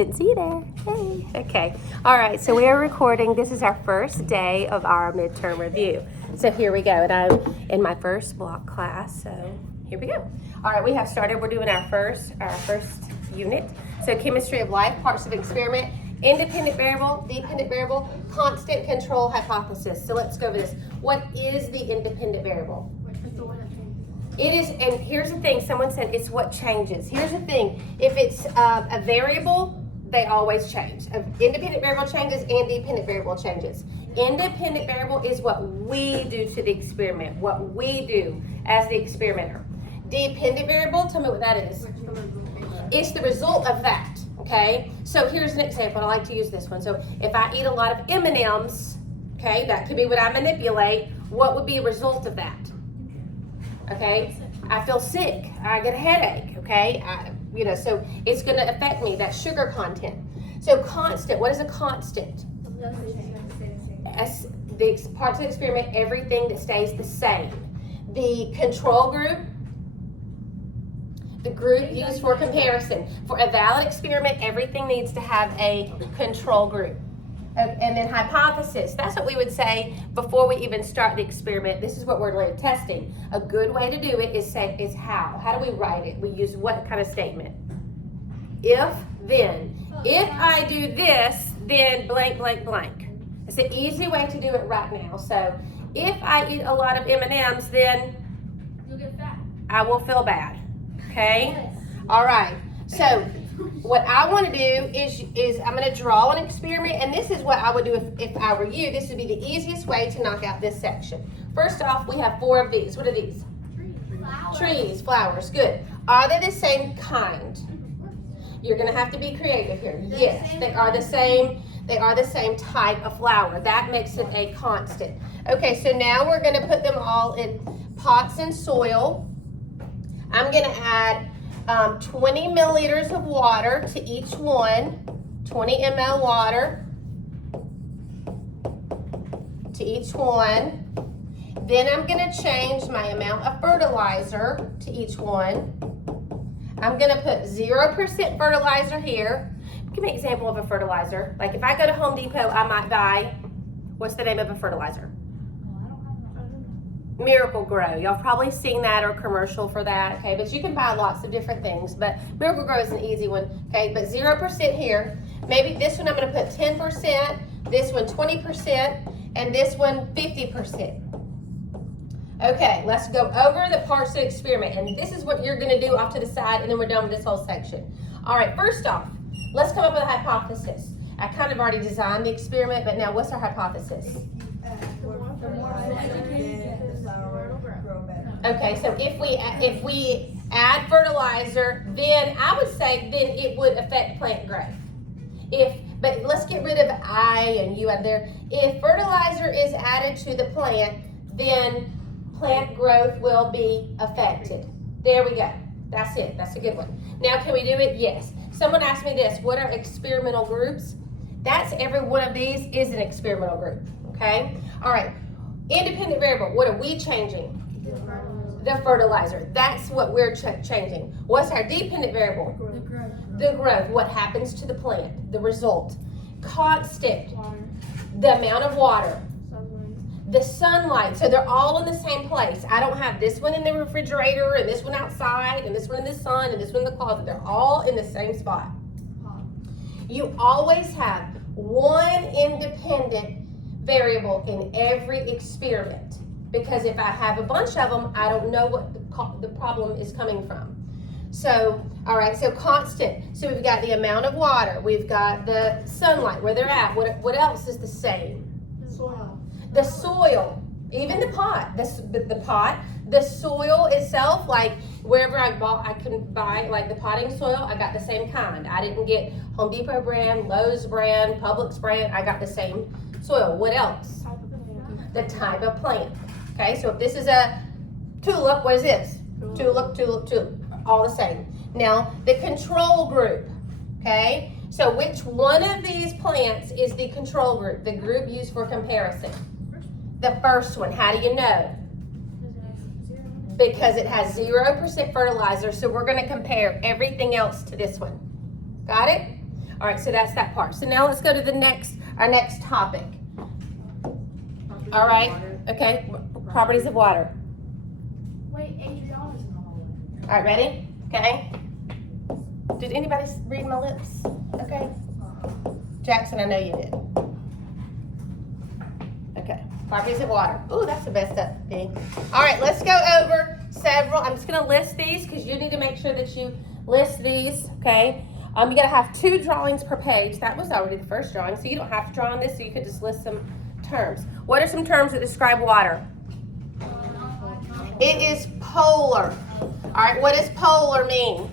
Didn't see you there. Hey. Okay. All right. So we are recording. This is our first day of our midterm review. So here we go. And I'm in my first block class. So here we go. All right. We have started. We're doing our first unit. So chemistry of life, parts of experiment, independent variable, dependent variable, constant, control, hypothesis. So let's go over this. What is the independent variable? It is, and here's the thing, someone said it's what changes. Here's the thing, if it's a variable, they always change. Independent variable changes and dependent variable changes. Independent variable is what we do to the experiment, what we do as the experimenter. Dependent variable, tell me what that is. It's the result of that, okay? So here's an example, I like to use this one. So if I eat a lot of M&Ms, okay, that could be what I manipulate, what would be a result of that? Okay, I feel sick, I get a headache, okay, so it's going to affect me, that sugar content. So constant, what is a constant? As the parts of the experiment, everything that stays the same. The control group, the group used for comparison. For a valid experiment, everything needs to have a control group. And then hypothesis, that's what we would say before we even start the experiment. This is what we're really testing. A good way to do it is how. How do we write it? We use what kind of statement? If, then. If I do this, then blank, blank, blank. It's an easy way to do it right now. So if I eat a lot of M&Ms, then you'll get fat. I will feel bad. Okay? All right. So what I want to do is I'm going to draw an experiment, and this is what I would do if I were you. This would be the easiest way to knock out this section. First off, we have 4 of these. What are these? Trees, flowers. Good. Are they the same kind? You're going to have to be creative here. Yes, they are the same. They are the same type of flower. That makes it a constant. Okay, so now we're going to put them all in pots and soil. I'm going to add 20 milliliters of water to each one, 20 ml water to each one. Then I'm going to change my amount of fertilizer to each one. I'm going to put 0% fertilizer here. Give me an example of a fertilizer. Like if I go to Home Depot, I might buy, what's the name of a fertilizer? Miracle Grow. Y'all probably seen that or commercial for that, okay? But you can buy lots of different things, but Miracle Grow is an easy one, okay? But 0% here. Maybe this one I'm going to put 10%, this one 20%, and this one 50%. Okay, let's go over the parts of the experiment, and this is what you're going to do off to the side, and then we're done with this whole section. All right, first off, let's come up with a hypothesis. I kind of already designed the experiment, but now what's our hypothesis? Okay, so if we add fertilizer, then I would say then it would affect plant growth. But let's get rid of I and you out there. If fertilizer is added to the plant, then plant growth will be affected. There we go. That's it. That's a good one. Now, can we do it? Yes. Someone asked me this. What are experimental groups? That's every one of these is an experimental group. Okay? All right. Independent variable. What are we changing? The fertilizer. That's what we're changing. What's our dependent variable? The growth. The growth. What happens to the plant? The result. Constant. Water. The amount of water. Sunlight. The sunlight. So they're all in the same place. I don't have this one in the refrigerator and this one outside and this one in the sun and this one in the closet. They're all in the same spot. You always have one independent variable in every experiment. Because if I have a bunch of them, I don't know what the problem is coming from. So, all right, so constant. So we've got the amount of water. We've got the sunlight, where they're at. What else is the same? The soil. The soil. Even the pot. The pot. The soil itself, like wherever I can buy like the potting soil, I got the same kind. I didn't get Home Depot brand, Lowe's brand, Publix brand. I got the same soil. What else? The type of plant. Okay, so if this is a tulip, what is this? Tulip, tulip, tulip. All the same. Now, the control group. Okay, so which one of these plants is the control group? The group used for comparison. The first one. How do you know? Because it has 0% fertilizer, so we're going to compare everything else to this one. Got it? All right, so that's that part. So now let's go to our next topic. All right, okay, properties of water. Wait, $80 in the hallway. All right, ready? Okay. Did anybody read my lips? Okay. Jackson, I know you did. Okay, properties of water. Ooh, that's the best thing. All right, let's go over several. I'm just gonna list these because you need to make sure that you list these, okay? You gotta have 2 drawings per page. That was already the first drawing, so you don't have to draw on this, so you could just list some terms. What are some terms that describe water? It is polar. All right, what does polar mean?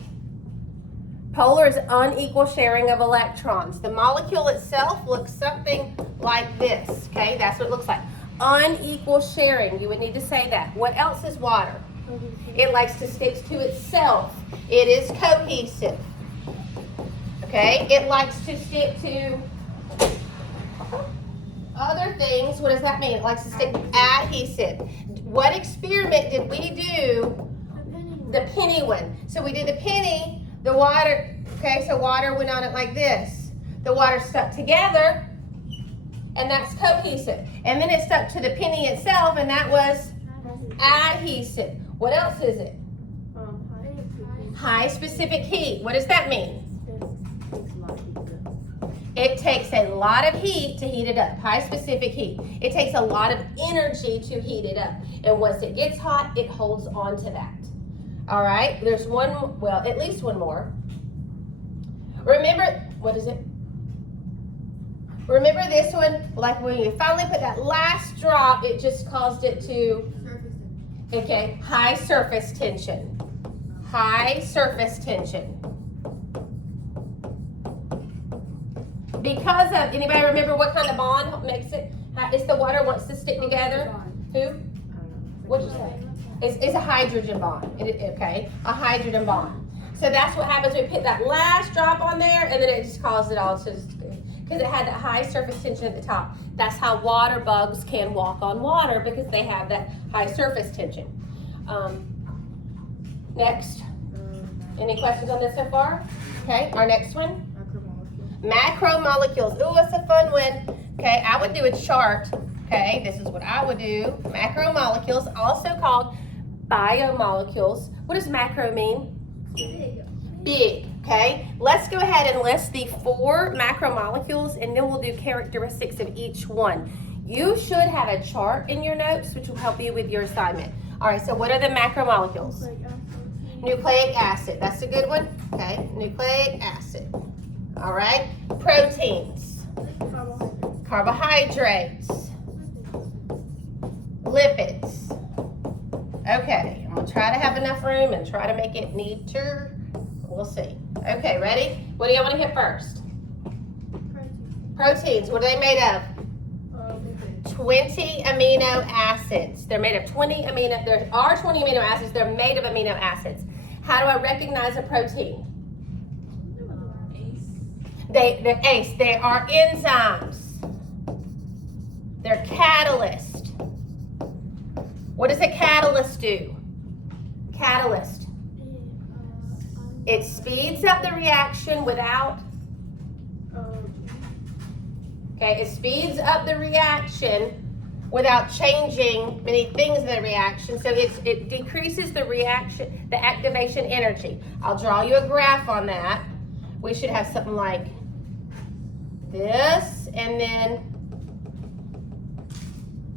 Polar is unequal sharing of electrons. The molecule itself looks something like this, okay? That's what it looks like. Unequal sharing, you would need to say that. What else is water? It likes to stick to itself. It is cohesive, okay? It likes to stick to other things. What does that mean? It likes to stick adhesive. What experiment did we do? The penny one. So we did the penny. The water, okay, so water went on it like this. The water stuck together, and that's cohesive. And then it stuck to the penny itself, and that was adhesive. What else is it? High specific heat. What does that mean? It takes a lot of heat to heat it up. High specific heat. It takes a lot of energy to heat it up. And once it gets hot, it holds on to that. All right, there's one, well, at least one more. Remember, what is it? Remember this one? Like when you finally put that last drop, it just caused it to, okay, high surface tension. High surface tension. Because of, anybody remember what kind of bond makes it? It's the water wants to stick together. Who? What'd you say? It's a hydrogen bond, okay? A hydrogen bond. So that's what happens when we put that last drop on there, and then it just caused it all to, because it had that high surface tension at the top. That's how water bugs can walk on water, because they have that high surface tension. Next. Any questions on this so far? Okay, our next one. Macromolecules. Ooh, that's a fun one. Okay, I would do a chart. Okay, this is what I would do. Macromolecules, also called biomolecules. What does macro mean? Big, okay? Let's go ahead and list the 4 macromolecules, and then we'll do characteristics of each one. You should have a chart in your notes, which will help you with your assignment. All right, so what are the macromolecules? Nucleic acid, that's a good one. Okay, nucleic acid. All right, proteins, carbohydrates, lipids. Okay, I'm gonna try to have enough room and try to make it neater. We'll see. Okay, ready? What do you want to hit first? Proteins, what are they made of? 20 amino acids. They're made of there are 20 amino acids. They're made of amino acids. How do I recognize a protein? They're ACE. They are enzymes. They're catalyst. What does a catalyst do? Catalyst. It speeds up the reaction without, okay, it speeds up the reaction without changing many things in the reaction. So it decreases the reaction, the activation energy. I'll draw you a graph on that. We should have something like this, and then,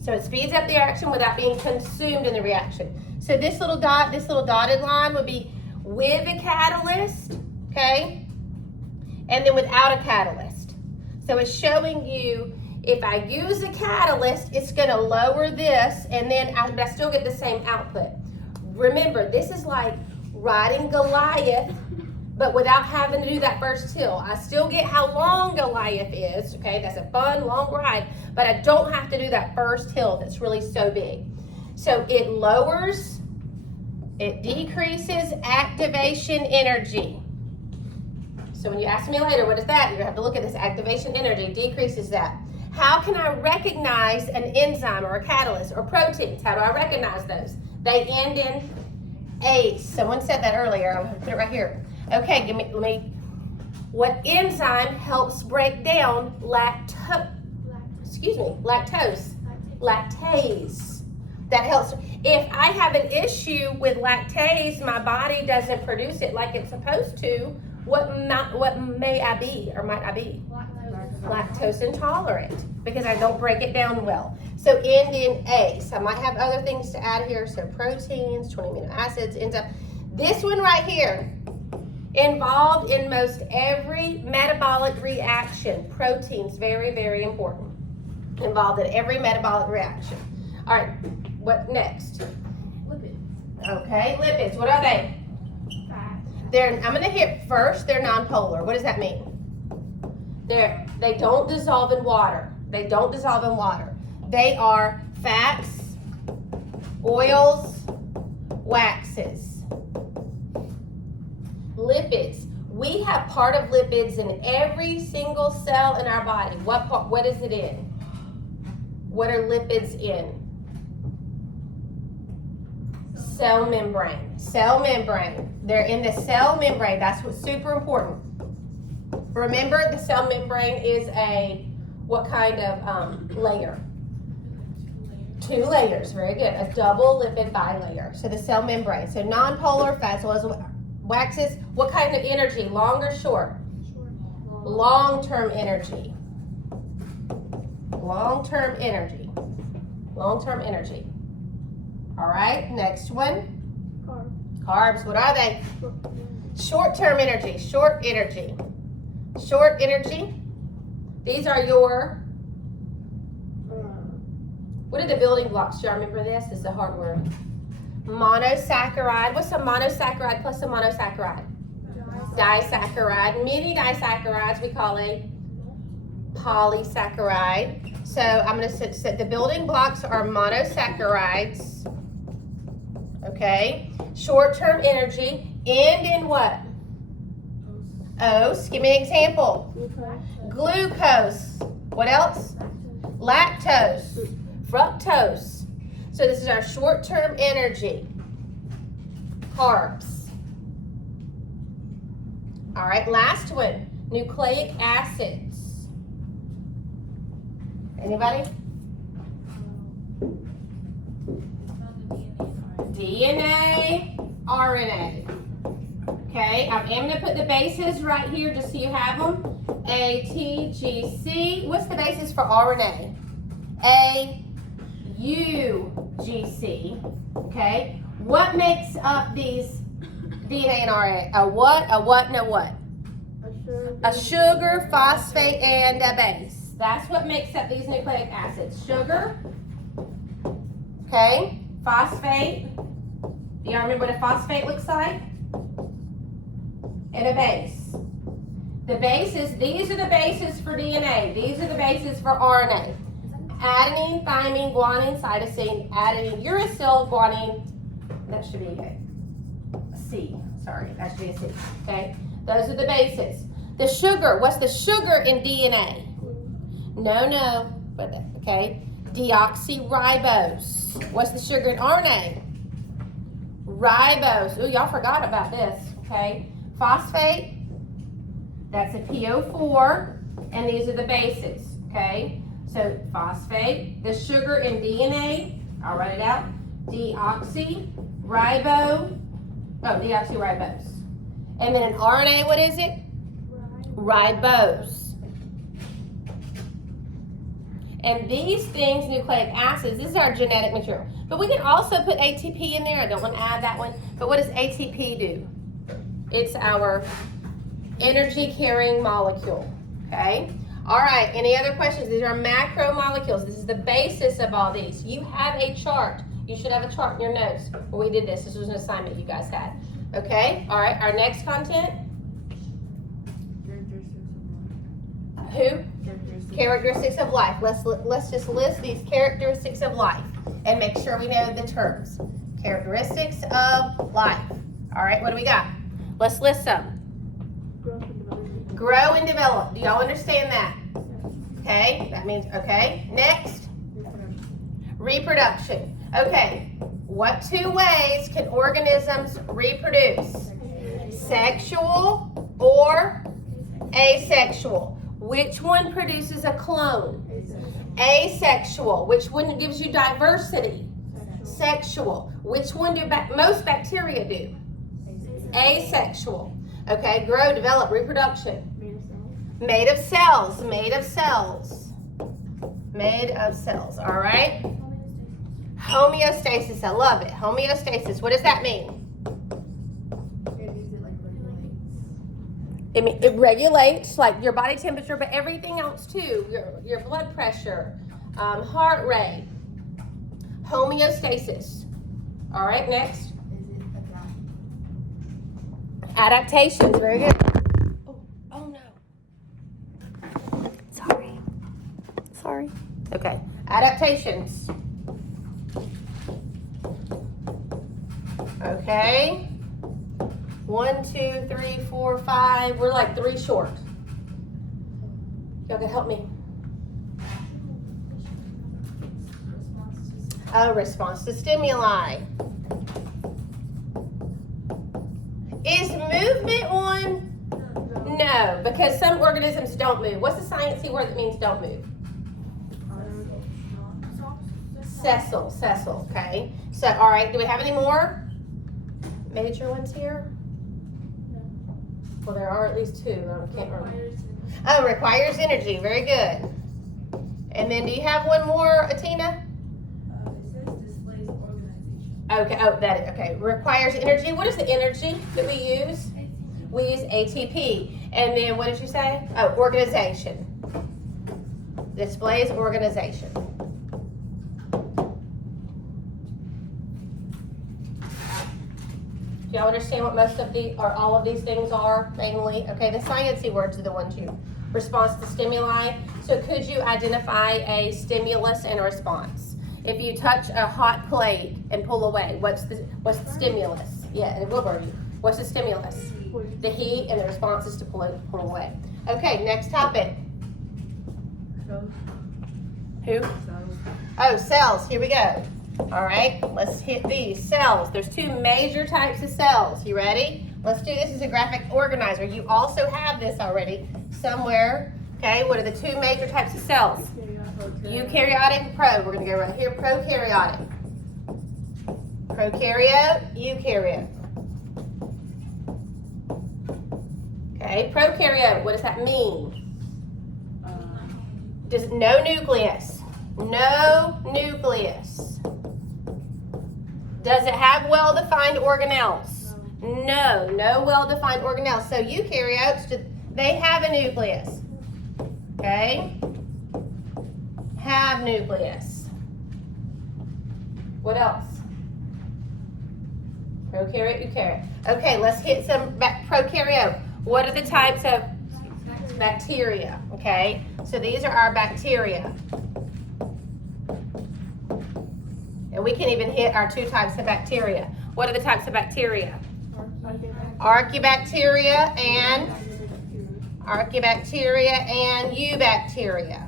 so it speeds up the reaction without being consumed in the reaction. So this little dotted line would be with a catalyst, okay? And then without a catalyst. So it's showing you, if I use a catalyst, it's gonna lower this, and then I still get the same output. Remember, this is like riding Goliath, but without having to do that first hill. I still get how long Goliath is, okay? That's a fun, long ride, but I don't have to do that first hill that's really so big. So it lowers, it decreases activation energy. So when you ask me later, what is that? You're gonna have to look at this. Activation energy decreases that. How can I recognize an enzyme or a catalyst or proteins? How do I recognize those? They end in ACE. Someone said that earlier. I'm gonna put it right here. Okay, What enzyme helps break down lactose? Lactase. That helps. If I have an issue with lactase, my body doesn't produce it like it's supposed to, what may I be or might I be? Lactose intolerant, because I don't break it down well. So end in A. So I might have other things to add here. So proteins, 20 amino acids, enzyme. This one right here, involved in most every metabolic reaction. Proteins, very, very important. Involved in every metabolic reaction. All right, what next? Lipids. Okay, lipids, what are they? Fat. I'm gonna hit first, they're nonpolar. What does that mean? They don't dissolve in water. They don't dissolve in water. They are fats, oils, waxes. Lipids. We have part of lipids in every single cell in our body. What is it in? What are lipids in? Cell membrane. Cell membrane. They're in the cell membrane. That's what's super important. Remember, the cell membrane is what kind of layer? 2 layers. Very good. A double lipid bilayer. So the cell membrane. So nonpolar fats, oils, waxes. What kind of energy? Long or short? Long-term energy. Long-term energy. Long-term energy. All right, next one. Carbs, what are they? Short-term energy, short energy. Short energy. These are your, what are the building blocks? Do y'all remember this? This is a hard word. Monosaccharide. What's a monosaccharide plus a monosaccharide? Disaccharide. Many disaccharides we call a polysaccharide. So I'm going to set the building blocks are monosaccharides. Okay. Short-term energy. End in what? Ose. Give me an example. Glucose. What else? Lactose. Fructose. So this is our short-term energy. Carbs. All right, last one. Nucleic acids. Anybody? DNA, RNA. Okay, I'm going to put the bases right here just so you have them. A, T, G, C. What's the basis for RNA? A, U, G, C. Okay, what makes up these DNA and RNA? A what, and a what? A sugar, phosphate, and a base. That's what makes up these nucleic acids. Sugar, okay, phosphate. Do y'all remember what a phosphate looks like? And a base. The bases, these are the bases for DNA. These are the bases for RNA. Adenine, thymine, guanine, cytosine, adenine, uracil, guanine. That should be a C. Sorry, that should be a C. Okay? Those are the bases. The sugar, what's the sugar in DNA? No. Okay? Deoxyribose. What's the sugar in RNA? Ribose. Ooh, y'all forgot about this. Okay? Phosphate, that's a PO4, and these are the bases. Okay? So phosphate, the sugar in DNA, I'll write it out. Deoxyribose. And then in RNA, what is it? Ribose. And these things, nucleic acids, this is our genetic material. But we can also put ATP in there. I don't want to add that one. But what does ATP do? It's our energy carrying molecule. Okay? All right, any other questions? These are macromolecules. This is the basis of all these. You have a chart. You should have a chart in your notes when we did this. This was an assignment you guys had. Okay? All right, our next content. Who? Characteristics of life. Let's just list these characteristics of life and make sure we know the terms. Characteristics of life. All right, what do we got? Let's list some. Grow and develop. Do y'all understand that? Okay, that means, okay. Next. Reproduction. Okay, what 2 ways can organisms reproduce? Sexual or Asexual. Which one produces a clone? Asexual. Which one gives you diversity? Sexual. Which one do most bacteria do? Asexual. Okay, grow, develop, reproduction. Made of cells. Made of cells. Made of cells. All right. Homeostasis. I love it. Homeostasis. What does that mean? It regulates like your body temperature, but everything else too. Your blood pressure, heart rate. Homeostasis. All right, next. Adaptations. Very good. Oh no. Sorry. Okay. Adaptations. Okay. 1, 2, 3, 4, 5. We're like 3 short. Y'all can help me. Response to stimuli. Is movement one? No, because some organisms don't move. What's the sciencey word that means don't move? Sessile, okay. So, all right, do we have any more major ones here? No. Well, there are at least 2. I can't remember. Oh, requires energy. Very good. And then do you have one more, Atina? It says displays organization. Okay, okay. Requires energy. What is the energy that we use? ATP. We use ATP. And then what did you say? Oh, organization. Displays organization. Do y'all understand what most of the, or all of these things are, mainly? Okay, the sciencey words are the ones you, response to stimuli. So could you identify a stimulus and a response? If you touch a hot plate and pull away, what's the stimulus? Yeah, it will burn you. What's the stimulus? The heat, and the response is to pull away. Okay, next topic. Who? Oh, cells. Here we go. All right, let's hit these. Cells. There's 2 major types of cells. You ready? Let's do this as a graphic organizer. You also have this already somewhere. Okay, what are the 2 major types of cells? Eukaryotic, pro. We're going to go right here. Prokaryotic. Prokaryote, eukaryote. Okay, prokaryote. What does that mean? Just no nucleus. No nucleus. Does it have well-defined organelles? No well-defined organelles. So eukaryotes, they have a nucleus. Okay? Have nucleus. What else? Prokaryote, eukaryote. Okay, let's hit some prokaryote. What are the types of bacteria? Okay, so these are our bacteria. And we can even hit our 2 types of bacteria. What are the types of bacteria? Archaebacteria and eubacteria,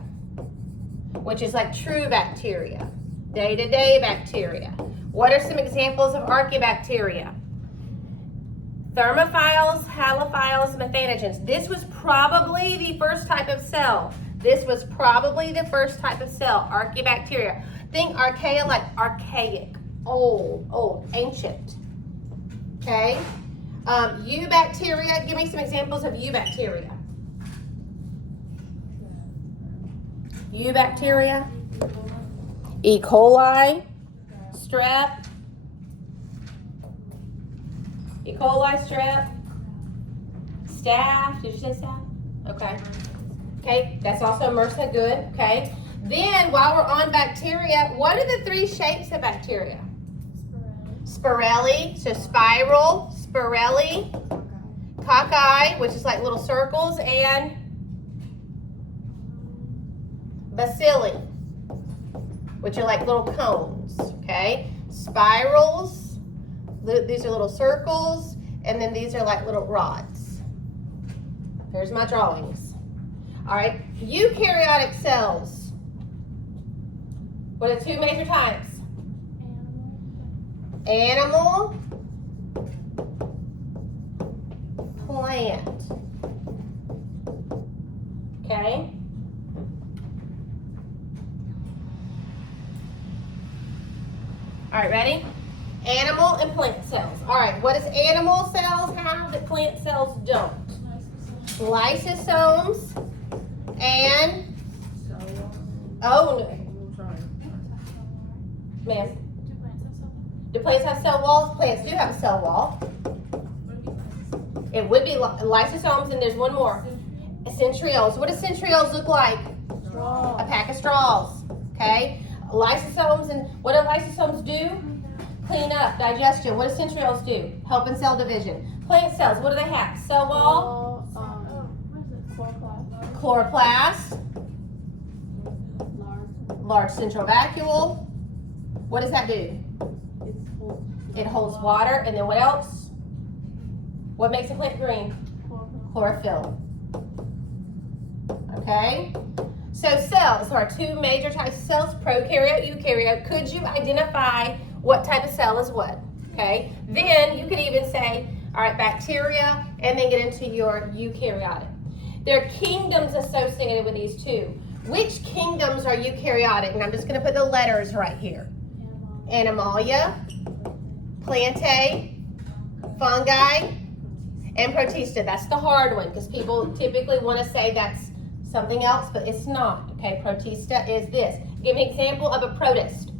which is like true bacteria, day-to-day bacteria. What are some examples of archaebacteria? Thermophiles, halophiles, methanogens. This was probably the first type of cell. Archaebacteria. Think archaea like archaic, old, ancient. Okay? Eubacteria, give me some examples of eubacteria. Eubacteria. E. coli, strep. E. coli, strep. Staph, did you say staph? Okay. Okay, that's also MRSA, good, okay. Then, while we're on bacteria, what are the 3 shapes of bacteria? Spirelli, so spiral, spirelli, cocci, which is like little circles, and bacilli, which are like little cones, okay? Spirals, these are little circles, and then these are like little rods. Here's my drawings. All right, eukaryotic cells. What are the 2 major types? Animal, plant. All right, ready? Animal and plant cells. All right, what does animal cells have that plant cells don't? Lysosomes and, oh, no. Ma'am. Do plants have cell walls? Plants do have a cell wall. It would be lysosomes, and there's one more. Centrioles. What do centrioles look like? Straw. A pack of straws. Okay? Lysosomes, and what do lysosomes do? Clean up, digestion. What do centrioles do? Help in cell division. Plant cells, what do they have? Cell wall, chloroplast, large central vacuole. What does that do? It holds water, and then what else? What makes a plant green? Chlorophyll. Okay? So cells, there are two major types of cells, prokaryote, eukaryote. Could you identify what type of cell is what? Okay? Then you could even say, all right, bacteria, and then get into your eukaryotic. There are kingdoms associated with these two. Which kingdoms are eukaryotic? And I'm just going to put the letters right here. Animalia, Plantae, Fungi, and Protista. That's the hard one because people typically want to say that's something else, but it's not. Okay, Protista is this. Give me an example of a protist.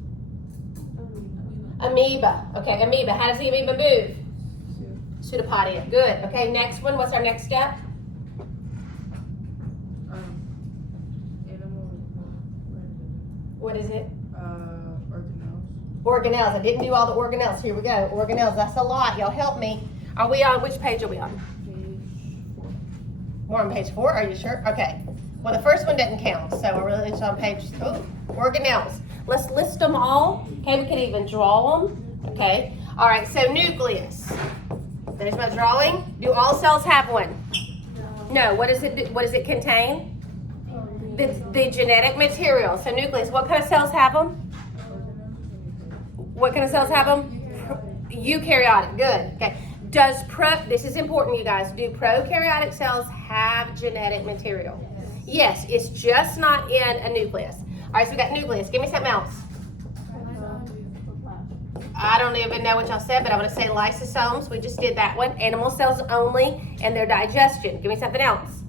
Amoeba. Okay, amoeba. How does the amoeba move? Pseudopodia. Good. Okay, next one. What's our next step? What is it? Organelles. Organelles. I didn't do all the organelles. Here we go. Organelles. That's a lot. Y'all help me. Are we on, which page are we on? We're on page 4. Are you sure? Okay. Well, the first one didn't count, so we're really just on page, organelles. Let's list them all. Okay, we can even draw them. Okay. All right, so nucleus. There's my drawing. Do all cells have one? No. What does it contain? The genetic material. So nucleus, what kind of cells have them? What kind of cells have them? Eukaryotic. Good. Okay. This is important, you guys. Do prokaryotic cells have genetic material? Yes, it's just not in a nucleus. All right, so we got nucleus. Give me something else. I don't even know what y'all said, but I'm going to say lysosomes. We just did that one. Animal cells only and their digestion. Give me something else.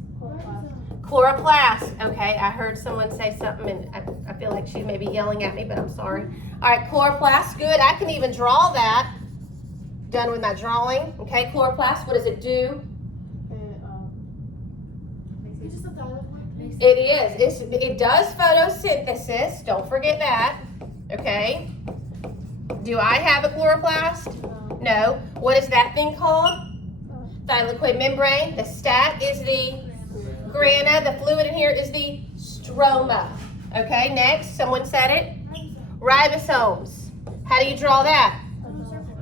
Chloroplast. Okay, I heard someone say something, and I feel like she may be yelling at me, but I'm sorry. All right, chloroplast. Good. I can even draw that. Done with my drawing. Okay, chloroplast. What does it do? It is. It does photosynthesis. Don't forget that. Okay. Do I have a chloroplast? No. What is that thing called? Thylakoid membrane. The stat is the grana. The fluid in here is the stroma. Okay, next. Someone said it. Ribosomes. How do you draw that?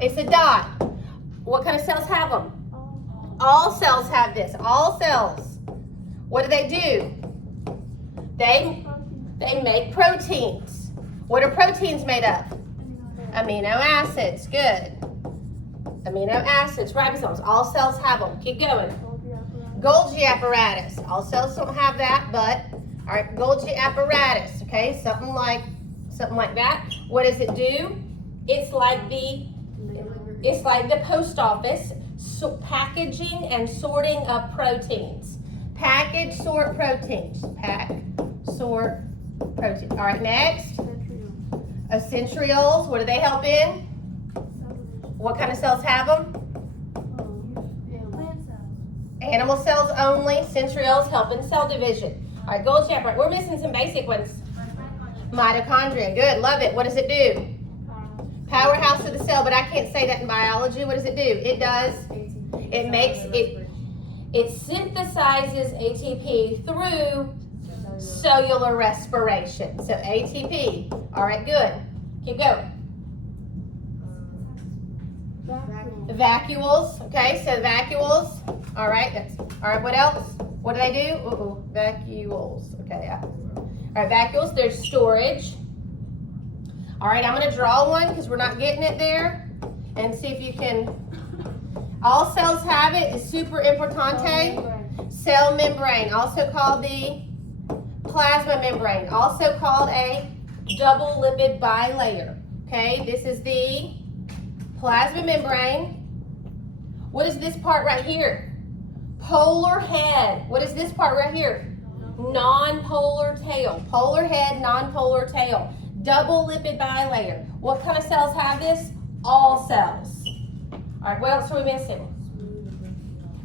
It's a dot. What kind of cells have them? All cells have this. All cells. What do? They make proteins. What are proteins made of? Amino acids. Good. Amino acids, ribosomes. All cells have them. Keep going. Golgi apparatus. All cells don't have that, but all right, Golgi apparatus. Okay, something like that. What does it do? It's like the post office, packaging and sorting of proteins. Package, sort proteins. Pack, sort proteins. All right, next. Centrioles. What do they help in? What kind of cells have them? Animal cells only. Centrioles help in cell division. All right, Golgi apparatus. We're missing some basic ones. Mitochondria. Good. Love it. What does it do? Powerhouse of the cell, but I can't say that in biology. What does it do? It does. It synthesizes ATP through cellular respiration. So ATP. All right, good. Keep going. Vacuoles. Okay, so vacuoles. All right, what else? What do they do? Vacuoles. Okay, yeah. All right, vacuoles. There's storage. All right, I'm going to draw one because we're not getting it there. And see if you can. All cells have it. It's super importante. Cell membrane, also called the plasma membrane, also called a double lipid bilayer. Okay, this is the plasma membrane. What is this part right here? Polar head. What is this part right here? Non-polar tail. Polar head, non-polar tail. Double lipid bilayer. What kind of cells have this? All cells. All right, what else are we missing?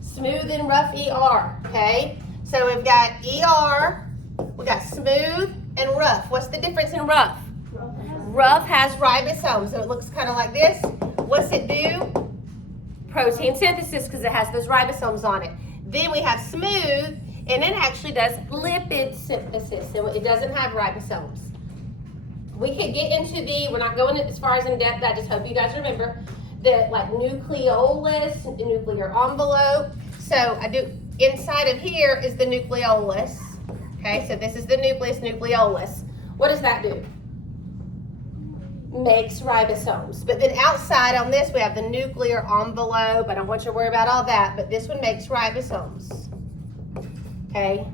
Smooth and rough ER, okay? So we've got ER, we got smooth and rough. What's the difference in rough? Rough has ribosomes, so it looks kind of like this. What's it do? Protein synthesis, because it has those ribosomes on it. Then we have smooth, and it actually does lipid synthesis, so it doesn't have ribosomes. We could get into we're not going as far as in depth, I just hope you guys remember that, like nucleolus, nuclear envelope. So inside of here is the nucleolus. Okay, so this is the nucleus, nucleolus. What does that do? Makes ribosomes. But then outside on this, we have the nuclear envelope. I don't want you to worry about all that, but this one makes ribosomes. Okay,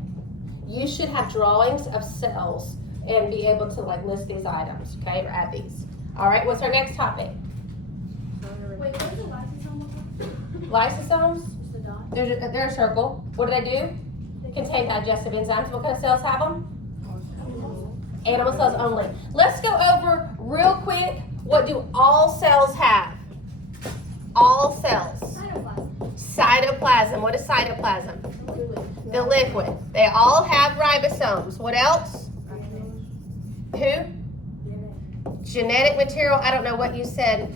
you should have drawings of cells and be able to like list these items, okay, or add these. All right, what's our next topic? Wait, what does a lysosome look like? Lysosomes. Just the dot? They're a circle. What do they do? Contain digestive enzymes. What kind of cells have them? Animal cells only. Let's go over real quick. What do all cells have? All cells. Cytoplasm. Cytoplasm. What is cytoplasm? The liquid. They all have ribosomes. What else? Who? Genetic material. I don't know what you said.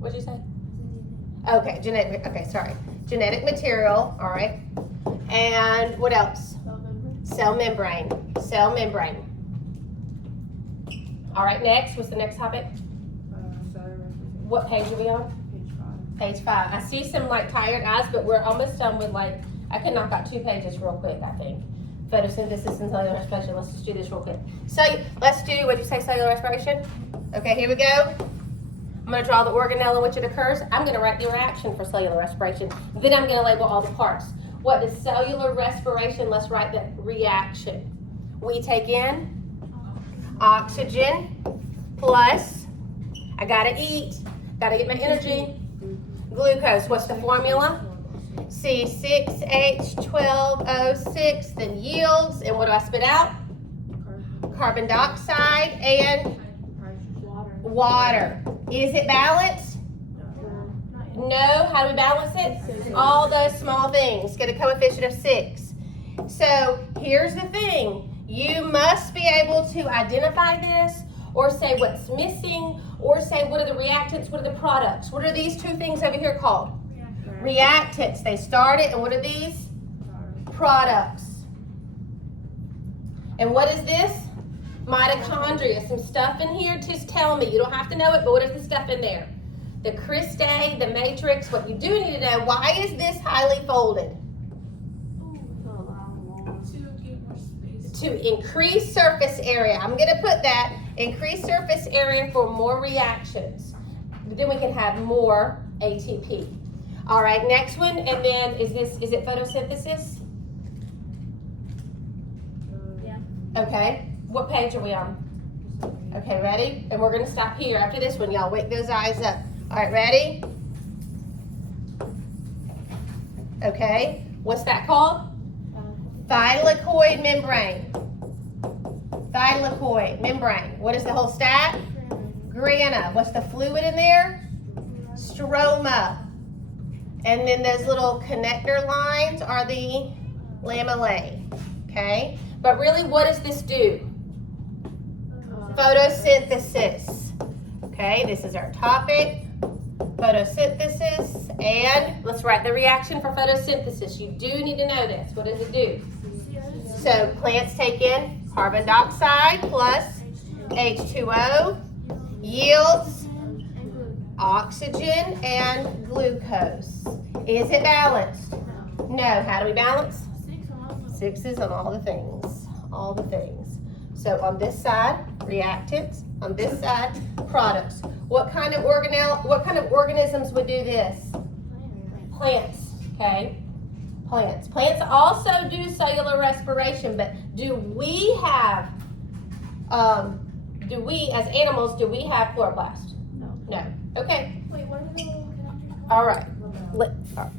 What did you say? Okay, genetic. Okay, sorry. Genetic material. All right. And what else? Cell membrane. Cell membrane. All right, next. What's the next topic? What page are we on? Page 5. Page 5. I see some like tired eyes, but we're almost done with I could knock out 2 pages real quick, I think. Photosynthesis and cellular respiration. Let's just do this real quick. So let's do, what'd you say, cellular respiration? Okay, here we go. I'm going to draw the organelle in which it occurs. I'm going to write the reaction for cellular respiration. Then I'm going to label all the parts. What is cellular respiration? Let's write the reaction. We take in oxygen plus, I got to eat, got to get my energy, glucose. What's the formula? C6H12O6 then yields, and what do I spit out? Carbon dioxide and water. Is it balanced? No. How do we balance it? All those small things. Get a coefficient of 6. So here's the thing. You must be able to identify this, or say what's missing, or say what are the reactants, what are the products. What are these 2 things over here called? Reactants. They started, and what are these? Products. And what is this? Mitochondria. Some stuff in here. Just tell me. You don't have to know it, but what is the stuff in there? The cristae, the matrix. What you do need to know, why is this highly folded? To increase surface area. I'm going to put that. Increase surface area for more reactions. Then we can have more ATP. All right, next one, and then is it photosynthesis? Yeah. Okay, what page are we on? Okay, ready? And we're gonna stop here after this one, y'all. Wake those eyes up. All right, ready? Okay, what's that called? Thylakoid membrane. Thylakoid membrane. What is the whole stack? Grana. What's the fluid in there? Stroma. And then those little connector lines are the lamellae, okay? But really, what does this do? Photosynthesis, okay? This is our topic, photosynthesis, and let's write the reaction for photosynthesis. You do need to know this. What does it do? So plants take in carbon dioxide plus H2O, yields oxygen and glucose. Is it balanced? No. How do we balance? 6 is on all the things. All the things. So on this side, reactants. On this side, products. What kind of organisms would do this? Plants. Okay. Plants. Plants also do cellular respiration, but do we have do we, as animals, do we have chloroplast? No. No. Okay. Wait, what are the little connectors called? All right. Organelles. Let,